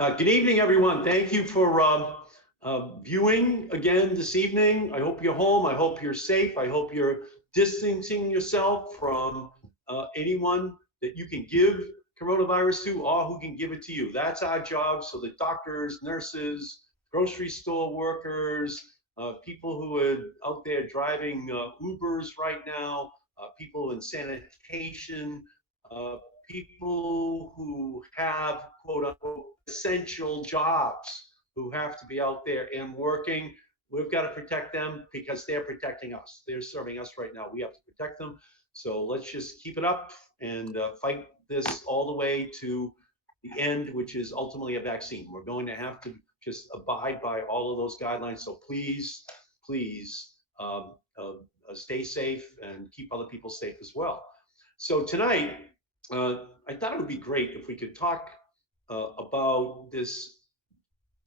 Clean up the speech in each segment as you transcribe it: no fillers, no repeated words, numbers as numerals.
Good evening, everyone. Thank you for viewing again this evening. I hope you're home. I hope you're safe. I hope you're distancing yourself from anyone that you can give coronavirus to or who can give it to you. That's our job. So the doctors, nurses, grocery store workers, people who are out there driving Ubers right now, people in sanitation, uh, people who have quote unquote essential jobs who have to be out there and working. We've got to protect them because they're protecting us. They're serving us right now. We have to protect them. So let's just keep it up and fight this all the way to the end, which is ultimately a vaccine. We're going to have to just abide by all of those guidelines. So please, please stay safe and keep other people safe as well. So tonight, I thought it would be great if we could talk about this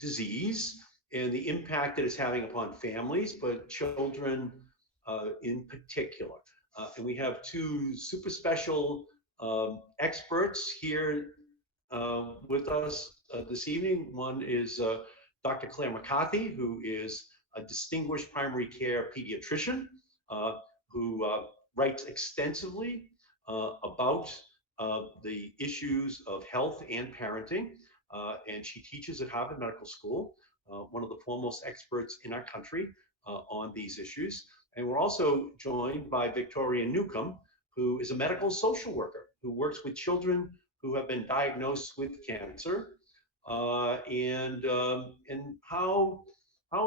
disease and the impact that it's having upon families, but children in particular. And we have two super special experts here with us this evening. One is Dr. Claire McCarthy, who is a distinguished primary care pediatrician uh, who writes extensively about the issues of health and parenting. And she teaches at Harvard Medical School, one of the foremost experts in our country on these issues. And we're also joined by Victoria Newcomb, who is a medical social worker who works with children who have been diagnosed with cancer, and how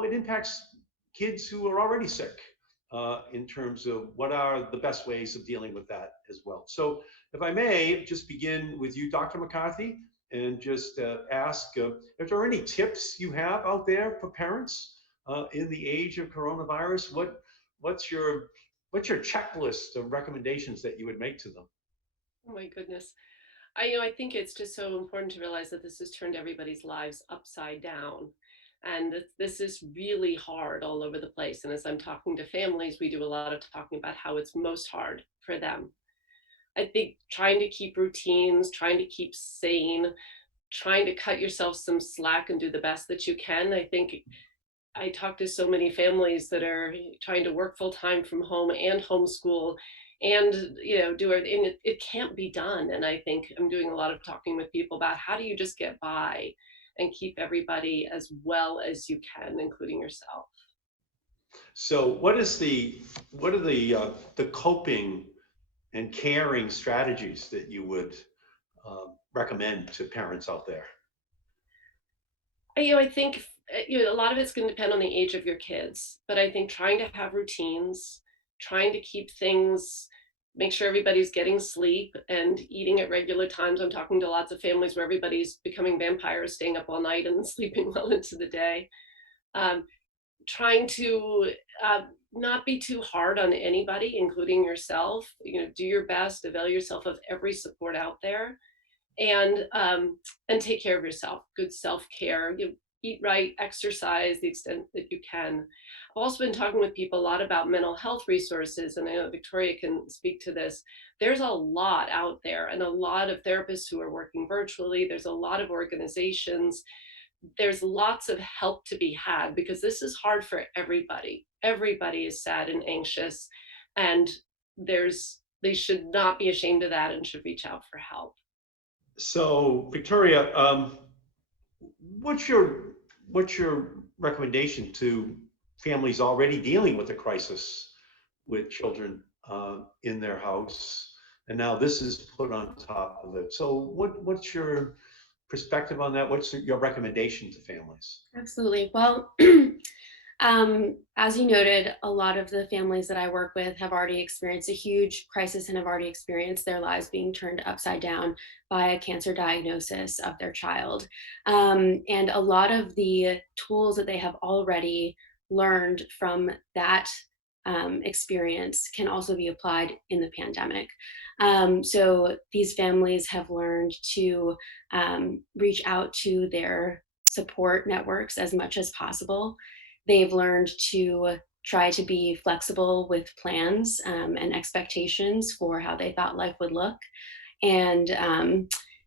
it impacts kids who are already sick in terms of what are the best ways of dealing with that as well. So if I may just begin with you, Dr. McCarthy, and just ask if there are any tips you have out there for parents in the age of coronavirus. What's your checklist of recommendations that you would make to them? Oh my goodness. I think it's just so important to realize that this has turned everybody's lives upside down. And this is really hard all over the place. And as I'm talking to families, we do a lot of talking about how it's most hard for them. I think trying to keep routines, trying to keep sane, trying to cut yourself some slack and do the best that you can. I think I talk to so many families that are trying to work full time from home and homeschool and do it, and it can't be done. And I think I'm doing a lot of talking with people about how do you just get by and keep everybody as well as you can, including yourself. So what are the coping and caring strategies that you would recommend to parents out there? I think a lot of it's going to depend on the age of your kids, but I think trying to have routines, trying to keep things, make sure everybody's getting sleep and eating at regular times. I'm talking to lots of families where everybody's becoming vampires, staying up all night and sleeping well into the day. Um, Trying to not be too hard on anybody, including yourself. Do your best, avail yourself of every support out there, and take care of yourself. Good self-care. Eat right, exercise the extent that you can. I've also been talking with people a lot about mental health resources, and I know Victoria can speak to this. There's a lot out there, and a lot of therapists who are working virtually. There's a lot of organizations. There's lots of help to be had because this is hard for everybody. Everybody is sad and anxious, and they should not be ashamed of that and should reach out for help. So Victoria, what's your what's your recommendation to families already dealing with a crisis with children in their house, and now this is put on top of it? So what's your perspective on that? What's your recommendation to families? Absolutely. Well, as you noted, a lot of the families that I work with have already experienced a huge crisis and have already experienced their lives being turned upside down by a cancer diagnosis of their child. And a lot of the tools that they have already learned from that experience can also be applied in the pandemic. So these families have learned to reach out to their support networks as much as possible. They've learned to try to be flexible with plans and expectations for how they thought life would look. And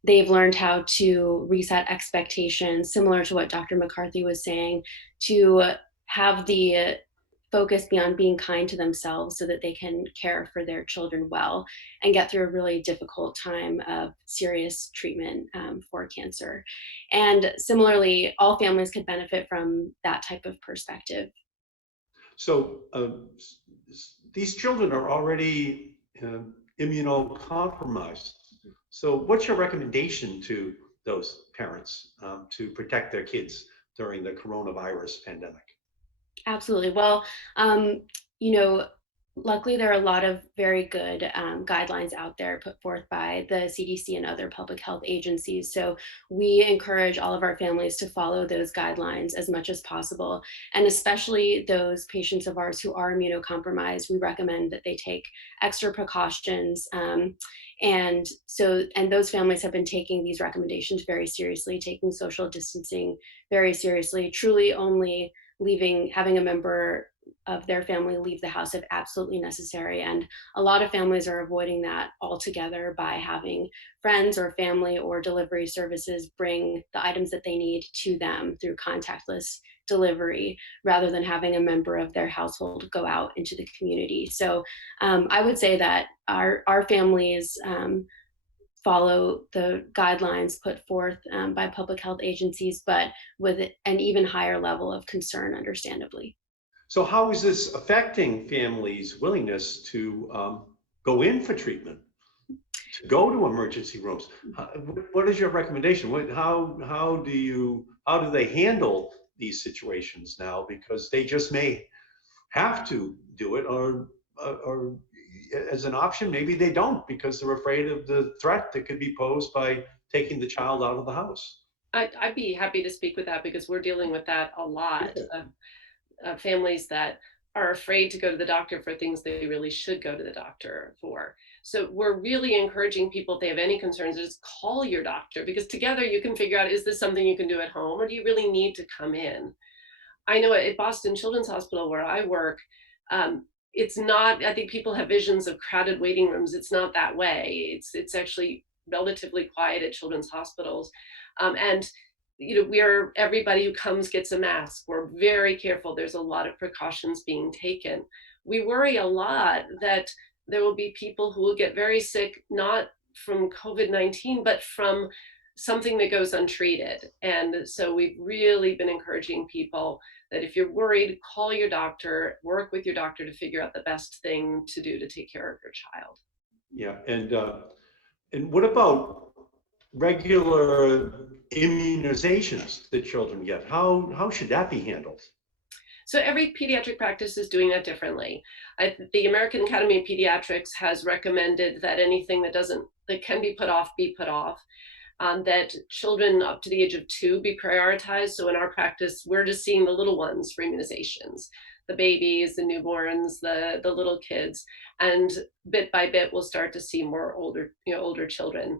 they've learned how to reset expectations, similar to what Dr. McCarthy was saying, to have the focus be on being kind to themselves so that they can care for their children well and get through a really difficult time of serious treatment for cancer. And similarly, all families could benefit from that type of perspective. So these children are already immunocompromised. So what's your recommendation to those parents to protect their kids during the coronavirus pandemic? Absolutely. Well, you know, luckily there are a lot of very good guidelines out there put forth by the CDC and other public health agencies. So we encourage all of our families to follow those guidelines as much as possible. And especially those patients of ours who are immunocompromised, we recommend that they take extra precautions. And those families have been taking these recommendations very seriously, taking social distancing very seriously, truly only having a member of their family leave the house if absolutely necessary. And a lot of families are avoiding that altogether by having friends or family or delivery services bring the items that they need to them through contactless delivery rather than having a member of their household go out into the community. So I would say that our families follow the guidelines put forth by public health agencies, but with an even higher level of concern, understandably. So how is this affecting families' willingness to go in for treatment, to go to emergency rooms? What is your recommendation? How do they handle these situations now? Because they just may have to do it, or as an option, maybe they don't because they're afraid of the threat that could be posed by taking the child out of the house. I'd be happy to speak with that because we're dealing with that a lot. Families that are afraid to go to the doctor for things they really should go to the doctor for. So we're really encouraging people, if they have any concerns, just call your doctor, because together you can figure out, is this something you can do at home or do you really need to come in? I know at Boston Children's Hospital where I work, it's not, I think people have visions of crowded waiting rooms. It's not that way. It's actually relatively quiet at children's hospitals. And we're, everybody who comes gets a mask. We're very careful. There's a lot of precautions being taken. We worry a lot that there will be people who will get very sick, not from COVID-19, but from something that goes untreated. And so we've really been encouraging people that if you're worried, call your doctor, work with your doctor to figure out the best thing to do to take care of your child. Yeah, and what about regular immunizations that children get? How should that be handled? So every pediatric practice is doing that differently. The American Academy of Pediatrics has recommended that anything that can be put off, be put off. That children up to the age of 2 be prioritized. So in our practice, we're just seeing the little ones for immunizations, the babies, the newborns, the little kids, and bit by bit, we'll start to see more older children.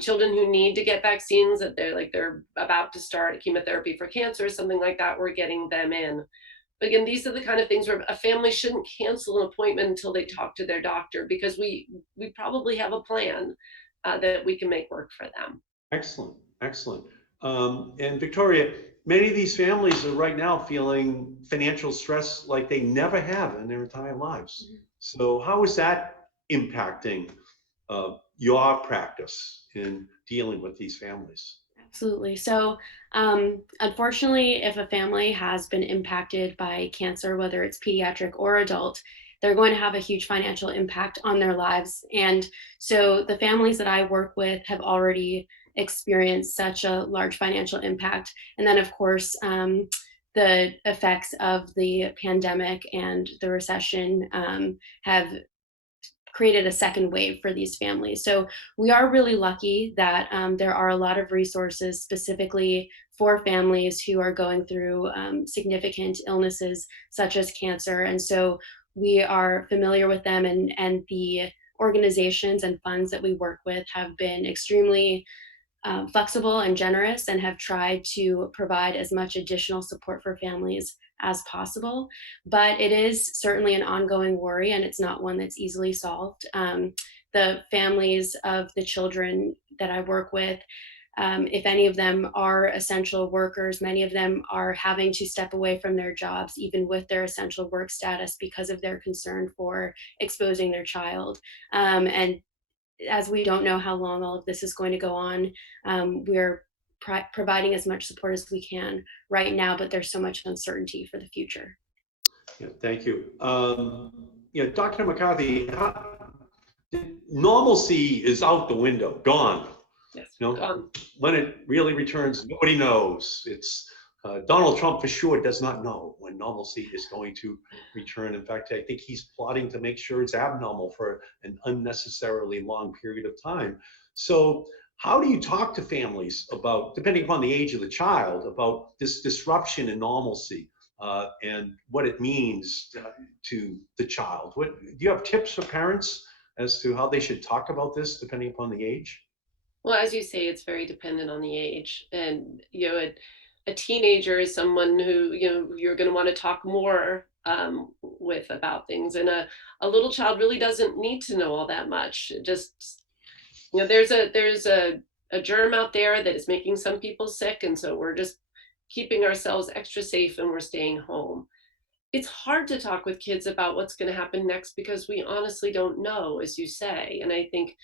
Children who need to get vaccines, that they're about to start chemotherapy for cancer, something like that, we're getting them in. But again, these are the kind of things where a family shouldn't cancel an appointment until they talk to their doctor, because we probably have a plan that we can make work for them. Excellent, excellent. And Victoria, many of these families are right now feeling financial stress like they never have in their entire lives. So how is that impacting your practice in dealing with these families? Absolutely. So, unfortunately, if a family has been impacted by cancer, whether it's pediatric or adult, they're going to have a huge financial impact on their lives. And so, the families that I work with have already experienced such a large financial impact. And then, of course, the effects of the pandemic and the recession have created a second wave for these families. So we are really lucky that there are a lot of resources specifically for families who are going through significant illnesses such as cancer. And so we are familiar with them, and the organizations and funds that we work with have been extremely flexible and generous and have tried to provide as much additional support for families as possible. But it is certainly an ongoing worry, and it's not one that's easily solved. The families of the children that I work with, if any of them are essential workers, many of them are having to step away from their jobs, even with their essential work status, because of their concern for exposing their child. And as we don't know how long all of this is going to go on, we're providing as much support as we can right now, but there's so much uncertainty for the future. Yeah, thank you. Yeah, Dr. McCarthy, normalcy is out the window, gone. Yes, You know, gone. when it really returns, nobody knows. It's Donald Trump for sure does not know when normalcy is going to return. In fact, I think he's plotting to make sure it's abnormal for an unnecessarily long period of time. So how do you talk to families about, depending upon the age of the child, about this disruption in normalcy and what it means to the child? What, do you have tips for parents as to how they should talk about this depending upon the age? Well, as you say, it's very dependent on the age. And, a teenager is someone who, you're going to want to talk more with about things. And a little child really doesn't need to know all that much. Just, there's a germ out there that is making some people sick. And so we're just keeping ourselves extra safe and we're staying home. It's hard to talk with kids about what's going to happen next because we honestly don't know, as you say. And I think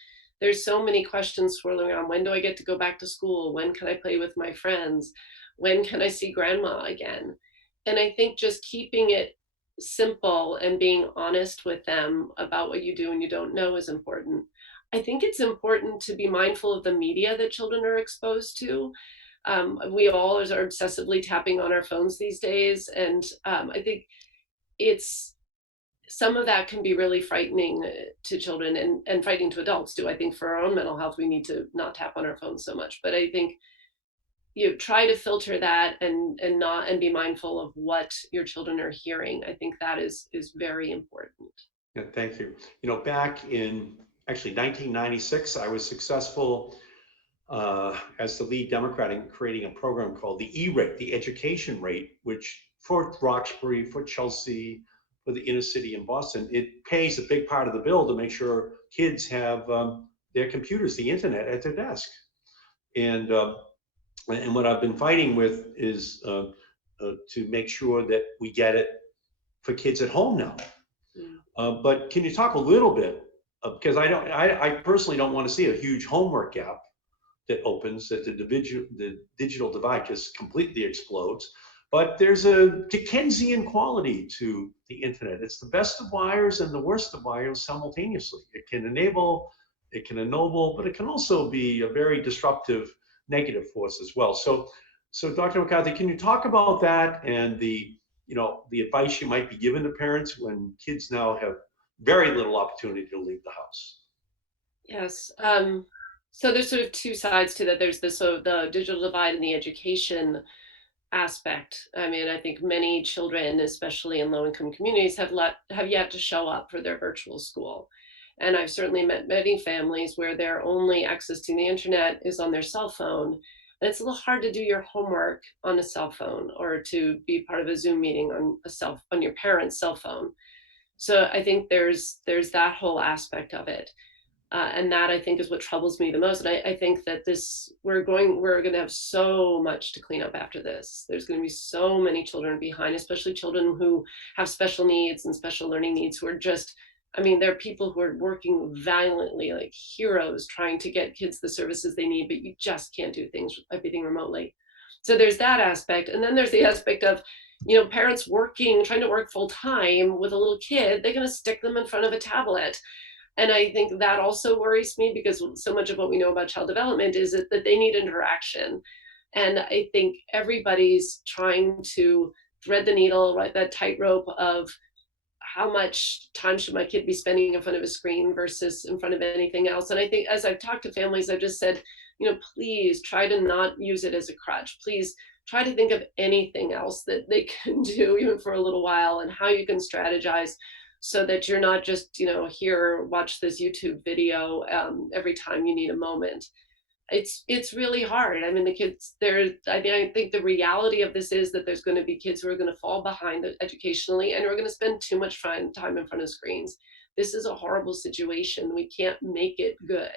there's so many questions swirling around. When do I get to go back to school? When can I play with my friends? When can I see grandma again? And I think just keeping it simple and being honest with them about what you do and you don't know is important. I think it's important to be mindful of the media that children are exposed to. We all are obsessively tapping on our phones these days. And I think it's some of that can be really frightening to children and frightening to adults too. I think for our own mental health, we need to not tap on our phones so much. But I think you try to filter that and be mindful of what your children are hearing. I think that is very important. Yeah, thank you. You know, back in actually 1996, I was successful as the lead Democrat in creating a program called the E-rate, the education rate, which for Roxbury, for Chelsea, for the inner city in Boston, it pays a big part of the bill to make sure kids have their computers, the internet at their desk. And what I've been fighting with is to make sure that we get it for kids at home now. But can you talk a little bit, because I personally don't want to see a huge homework gap that opens, that the digital divide just completely explodes. But there's a Dickensian quality to the internet. It's the best of wires and the worst of wires simultaneously. It can enable, it can ennoble, but it can also be a very disruptive negative force as well. So Dr. McCarthy, can you talk about that and the advice you might be giving to parents when kids now have very little opportunity to leave the house? Yes. So there's sort of two sides to that. There's the sort of the digital divide and the education aspect. I mean, I think many children, especially in low-income communities, have yet to show up for their virtual school. And I've certainly met many families where their only access to the internet is on their cell phone. And it's a little hard to do your homework on a cell phone or to be part of a Zoom meeting on your parent's cell phone. So I think there's that whole aspect of it. And that I think is what troubles me the most. And I think that we're going to have so much to clean up after this. There's going to be so many children behind, especially children who have special needs and special learning needs who are just, I mean, there are people who are working violently like heroes trying to get kids the services they need, but you just can't do everything remotely. So there's that aspect. And then there's the aspect of, parents trying to work full time with a little kid, they're going to stick them in front of a tablet. And I think that also worries me because so much of what we know about child development is that they need interaction. And I think everybody's trying to thread the needle, right, that tightrope of how much time should my kid be spending in front of a screen versus in front of anything else. And I think as I've talked to families, I've just said, please try to not use it as a crutch. Please try to think of anything else that they can do even for a little while and how you can strategize so that you're not just, here, watch this YouTube video every time you need a moment. It's really hard. I mean, I think the reality of this is that there's going to be kids who are going to fall behind educationally and are going to spend too much time in front of screens. This is a horrible situation. We can't make it good.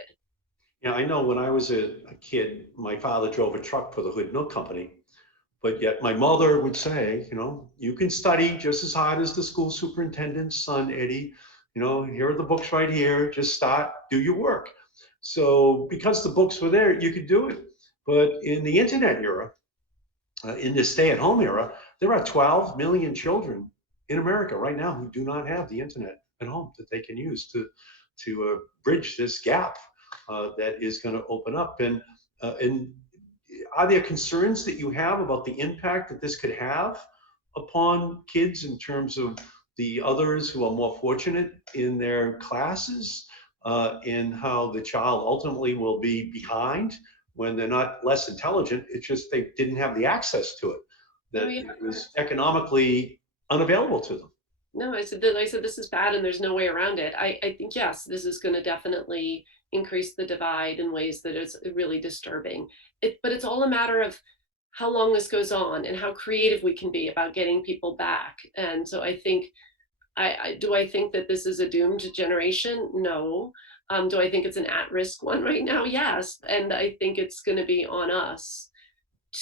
Yeah, I know when I was a kid, my father drove a truck for the Hood Milk Company, but yet my mother would say, you can study just as hard as the school superintendent's son, Eddie. Here are the books right here. Just start, do your work. So because the books were there, you could do it. But in the internet era, in this stay-at-home era, there are 12 million children in America right now who do not have the internet at home that they can use to bridge this gap that is going to open up. And are there concerns that you have about the impact that this could have upon kids in terms of the others who are more fortunate in their classes, and how the child ultimately will be behind when they're not less intelligent? It's just they didn't have the access to it, Oh that yeah. it was economically unavailable to them. No, I said this is bad and there's no way around it. I think yes, this is going to definitely increase the divide in ways that is really disturbing. But it's all a matter of how long this goes on and how creative we can be about getting people back. And so I think I think that this is a doomed generation? No. Do I think it's an at-risk one right now? Yes. And I think it's going to be on us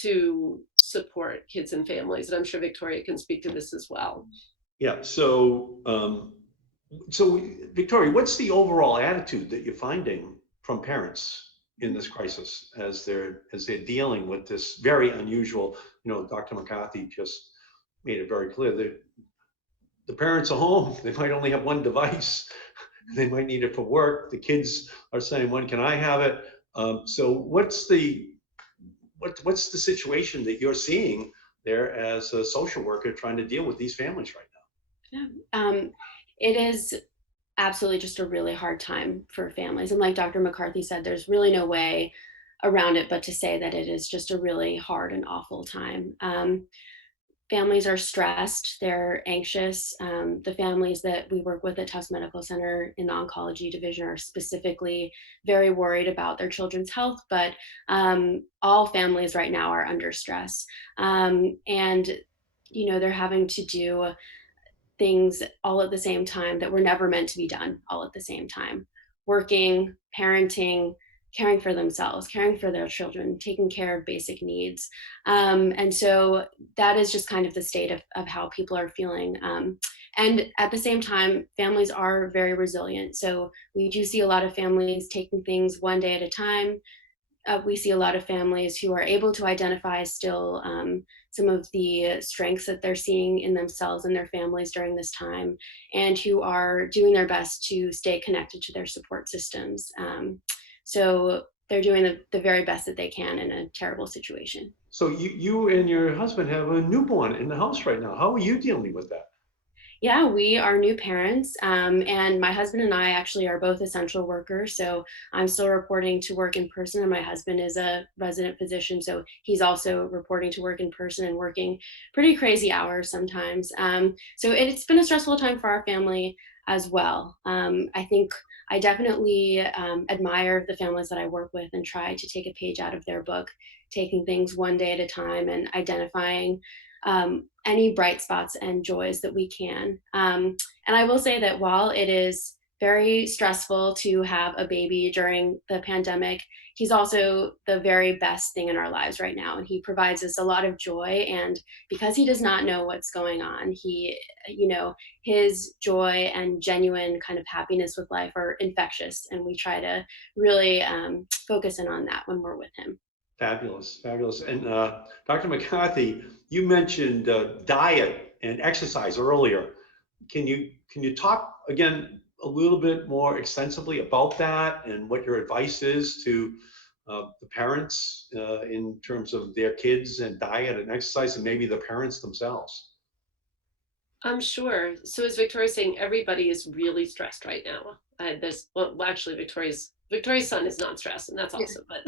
to support kids and families. And I'm sure Victoria can speak to this as well. Yeah. So Victoria, what's the overall attitude that you're finding from parents in this crisis as they're dealing with this very unusual? Dr. McCarthy just made it very clear that the parents are home. They might only have one device. They might need it for work. The kids are saying, "When can I have it?" So what's the situation that you're seeing there as a social worker trying to deal with these families right Yeah. It is absolutely just a really hard time for families. And like Dr. McCarthy said, there's really no way around it but to say that it is just a really hard and awful time. Families are stressed, they're anxious. The families that we work with at Tufts Medical Center in the oncology division are specifically very worried about their children's health, but all families right now are under stress. And they're having to do things all at the same time that were never meant to be done all at the same time: working, parenting, caring for themselves, caring for their children, taking care of basic needs. And so that is just kind of the state of how people are feeling. And at the same time, families are very resilient. So we do see a lot of families taking things one day at a time. We see a lot of families who are able to identify still some of the strengths that they're seeing in themselves and their families during this time, and who are doing their best to stay connected to their support systems. So they're doing the very best that they can in a terrible situation. So you and your husband have a newborn in the house right now. How are you dealing with that? Yeah, we are new parents, and my husband and I actually are both essential workers. So I'm still reporting to work in person, and my husband is a resident physician, so he's also reporting to work in person and working pretty crazy hours sometimes. So it's been a stressful time for our family as well. I think I definitely admire the families that I work with and try to take a page out of their book, taking things one day at a time and identifying any bright spots and joys that we can. And I will say that while it is very stressful to have a baby during the pandemic, he's also the very best thing in our lives right now. And he provides us a lot of joy. And because he does not know what's going on, his joy and genuine kind of happiness with life are infectious. And we try to really focus in on that when we're with him. Fabulous, fabulous. And Dr. McCarthy, you mentioned diet and exercise earlier. Can you talk again a little bit more extensively about that and what your advice is to the parents in terms of their kids and diet and exercise, and maybe the parents themselves? I'm sure. So as Victoria's saying, everybody is really stressed right now. Actually, Victoria's son is not stressed, and that's awesome. But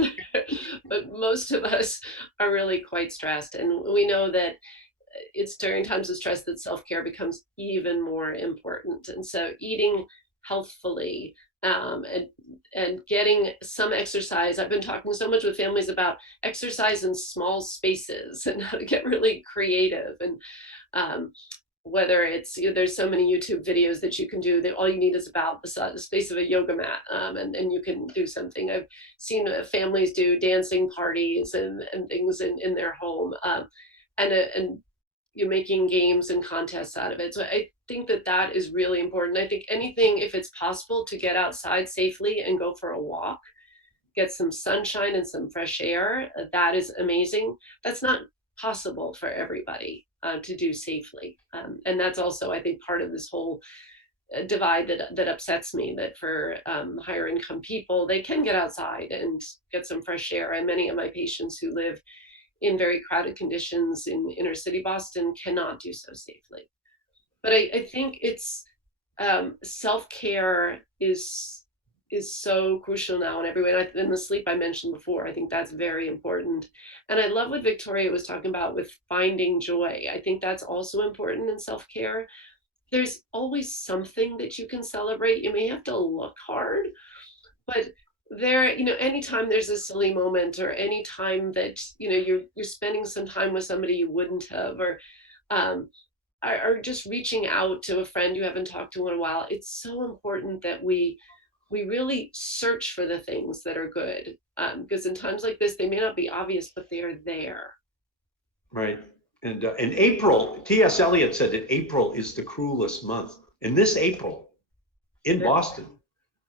but most of us are really quite stressed, and we know that it's during times of stress that self-care becomes even more important. And so eating healthfully, and getting some exercise. I've been talking so much with families about exercise in small spaces and how to get really creative. And um, whether it's, there's so many YouTube videos that you can do that all you need is about the space of a yoga mat, and you can do something. I've seen families do dancing parties and things in their home, and you're making games and contests out of it. So I think that that is really important. I think anything, if it's possible to get outside safely and go for a walk, get some sunshine and some fresh air, that is amazing. That's not possible for everybody to do safely. And that's also, I think, part of this whole divide that upsets me, that for higher income people, they can get outside and get some fresh air. And many of my patients who live in very crowded conditions in inner city Boston cannot do so safely. But I think it's self-care is so crucial now in every way. And the sleep I mentioned before, I think that's very important. And I love what Victoria was talking about with finding joy. I think that's also important in self-care. There's always something that you can celebrate. You may have to look hard, but there, anytime there's a silly moment, or anytime that you're spending some time with somebody you wouldn't have, or just reaching out to a friend you haven't talked to in a while, it's so important that we really search for the things that are good, because in times like this, they may not be obvious, but they are there. Right. And in April, T.S. Eliot said that April is the cruelest month. And this April in Boston,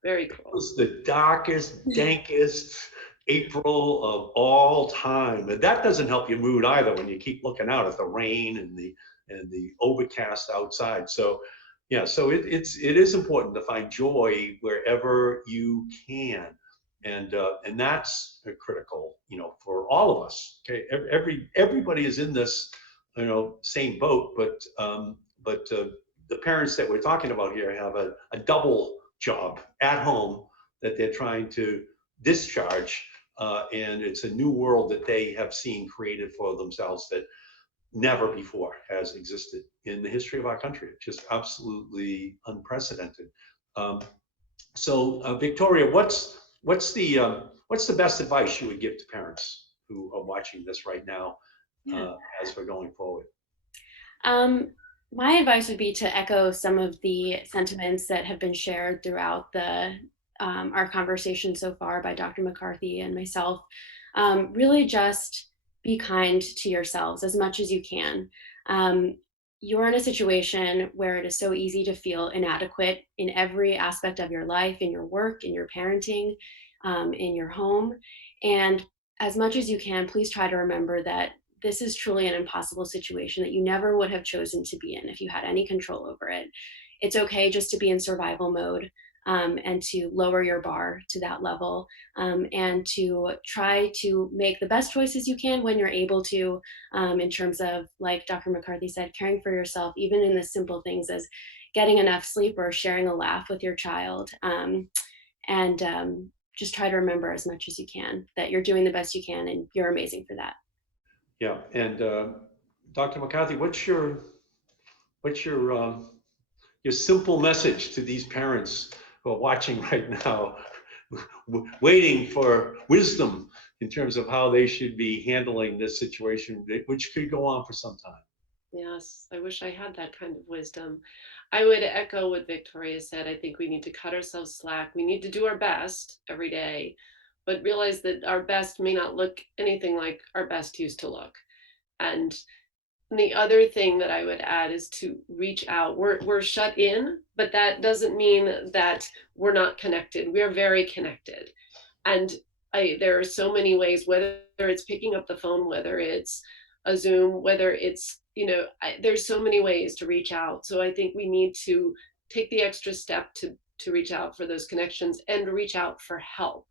Very cool. it was the darkest, dankest April of all time. And that doesn't help your mood either when you keep looking out at the rain and the overcast outside. So yeah, so it is important to find joy wherever you can. And that's critical, for all of us. Okay, everybody is in this, same boat, but the parents that we're talking about here have a double job at home that they're trying to discharge, and it's a new world that they have seen created for themselves that never before has existed in the history of our country. It's just absolutely unprecedented. So Victoria, what's the best advice you would give to parents who are watching this right now, as we're going forward? My advice would be to echo some of the sentiments that have been shared throughout our conversation so far by Dr. McCarthy and myself. Really just be kind to yourselves as much as you can. You're in a situation where it is so easy to feel inadequate in every aspect of your life, in your work, in your parenting, in your home. And as much as you can, please try to remember that this is truly an impossible situation that you never would have chosen to be in if you had any control over it. It's okay just to be in survival mode, and to lower your bar to that level, and to try to make the best choices you can when you're able to, in terms of, like Dr. McCarthy said, caring for yourself, even in the simple things as getting enough sleep or sharing a laugh with your child. And just try to remember as much as you can that you're doing the best you can and you're amazing for that. Yeah, and Dr. McCarthy, what's your simple message to these parents who are watching right now, waiting for wisdom in terms of how they should be handling this situation, which could go on for some time? Yes, I wish I had that kind of wisdom. I would echo what Victoria said. I think we need to cut ourselves slack. We need to do our best every day, but realize that our best may not look anything like our best used to look. And the other thing that I would add is to reach out. We're shut in, but that doesn't mean that we're not connected. We are very connected. And there are so many ways, whether it's picking up the phone, whether it's a Zoom, whether it's, there's so many ways to reach out. So I think we need to take the extra step to reach out for those connections and reach out for help.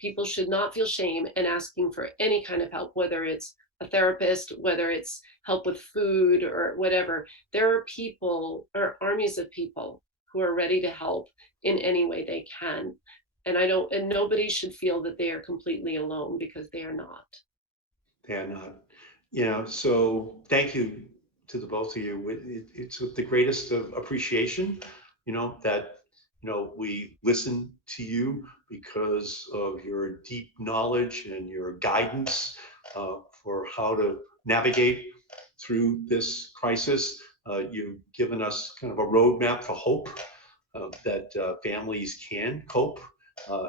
People should not feel shame in asking for any kind of help, whether it's a therapist, whether it's help with food or whatever. There are people, or armies of people, who are ready to help in any way they can. And nobody should feel that they are completely alone, because they are not. They are not. So thank you to the both of you. It's with the greatest of appreciation, that, we listen to you because of your deep knowledge and your guidance for how to navigate through this crisis. You've given us kind of a roadmap for hope, that families can cope,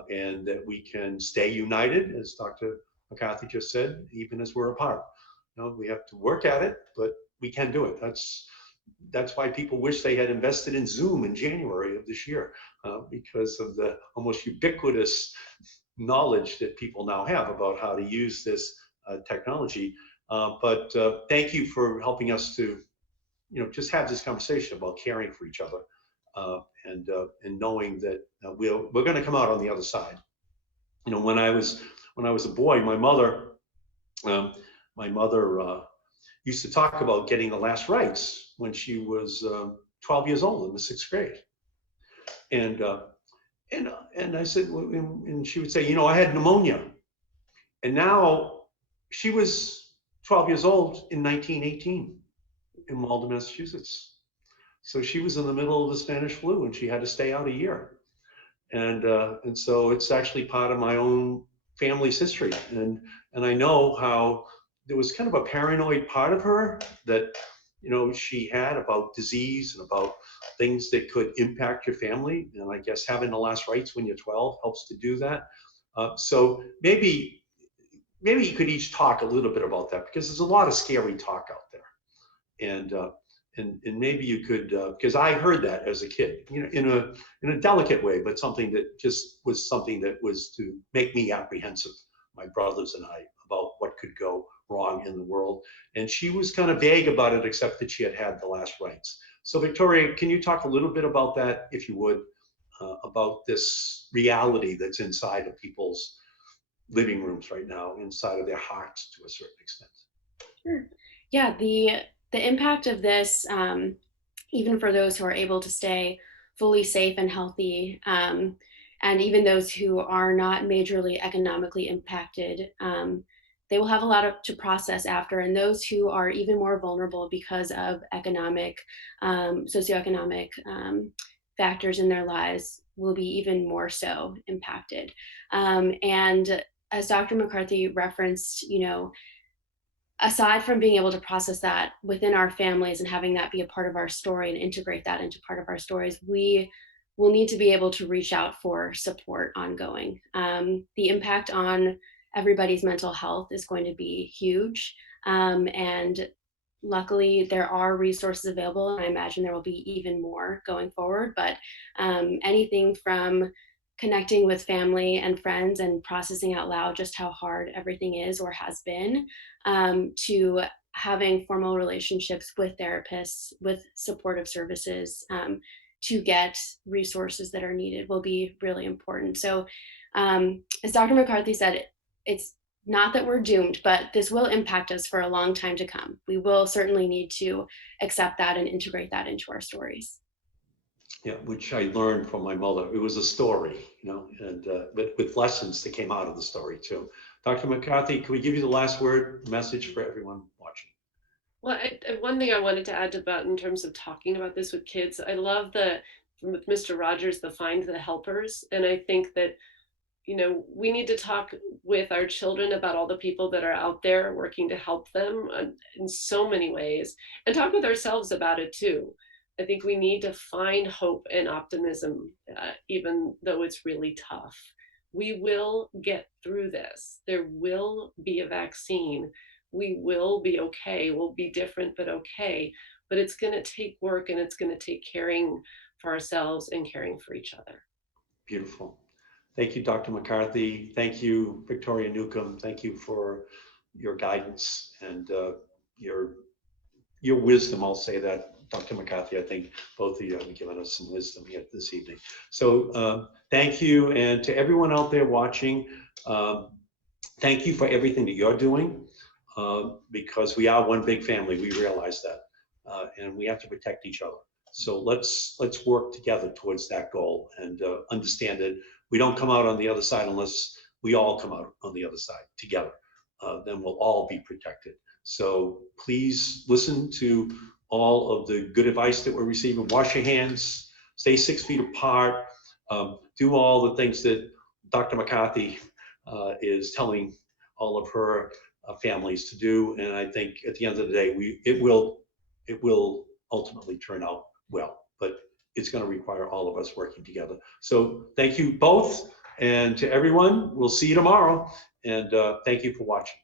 and that we can stay united, as Dr. McCarthy just said, even as we're apart. We have to work at it, but we can do it. That's why people wish they had invested in Zoom in January of this year, because of the almost ubiquitous knowledge that people now have about how to use this technology. But thank you for helping us to, just have this conversation about caring for each other, and knowing that we're going to come out on the other side. When I was a boy, my mother used to talk about getting the last rites when she was 12 years old in the 6th grade. And I said, and she would say, I had pneumonia. And now she was 12 years old in 1918 in Malden, Massachusetts. So she was in the middle of the Spanish flu and she had to stay out a year. And so it's actually part of my own family's history. And I know how there was kind of a paranoid part of her that, she had about disease and about things that could impact your family. And I guess having the last rites when you're 12 helps to do that. So maybe you could each talk a little bit about that, because there's a lot of scary talk out there. And maybe you could, because I heard that as a kid, in a delicate way, but something that just was something that was to make me apprehensive, my brothers and I, about what could go wrong in the world. And she was kind of vague about it, except that she had had the last rites. So Victoria, can you talk a little bit about that, if you would, about this reality that's inside of people's living rooms right now, inside of their hearts to a certain extent? Sure. Yeah, the impact of this, even for those who are able to stay fully safe and healthy, and even those who are not majorly economically impacted, they will have a lot to process after. And those who are even more vulnerable because of socioeconomic factors in their lives will be even more so impacted. And as Dr. McCarthy referenced, aside from being able to process that within our families and having that be a part of our story and integrate that into part of our stories, we will need to be able to reach out for support ongoing. The impact on everybody's mental health is going to be huge. And luckily, there are resources available, and I imagine there will be even more going forward. But anything from connecting with family and friends and processing out loud just how hard everything is or has been, to having formal relationships with therapists, with supportive services, to get resources that are needed will be really important. So as Dr. McCarthy said, it's not that we're doomed, but this will impact us for a long time to come. We will certainly need to accept that and integrate that into our stories. Yeah, which I learned from my mother. It was a story, and but with lessons that came out of the story too. Dr. McCarthy, can we give you the last word message for everyone watching? Well, one thing I wanted to add about in terms of talking about this with kids, I love with Mr. Rogers, the find the helpers. And I think that, we need to talk with our children about all the people that are out there working to help them in so many ways, and talk with ourselves about it too. I think we need to find hope and optimism, even though it's really tough. We will get through this. There will be a vaccine. We will be okay. We'll be different, but okay. But it's going to take work, and it's going to take caring for ourselves and caring for each other. Beautiful. Thank you, Dr. McCarthy. Thank you, Victoria Newcomb. Thank you for your guidance and your wisdom. I'll say that, Dr. McCarthy. I think both of you have given us some wisdom here this evening. So thank you, and to everyone out there watching, thank you for everything that you're doing, because we are one big family. We realize that, and we have to protect each other. So let's work together towards that goal, and understand that we don't come out on the other side unless we all come out on the other side together. Then we'll all be protected. So please listen to all of the good advice that we're receiving. Wash your hands, stay 6 feet apart, do all the things that Dr. McCarthy is telling all of her families to do. And I think at the end of the day, it will ultimately turn out well. But it's going to require all of us working together. So thank you both, and to everyone, we'll see you tomorrow, and thank you for watching.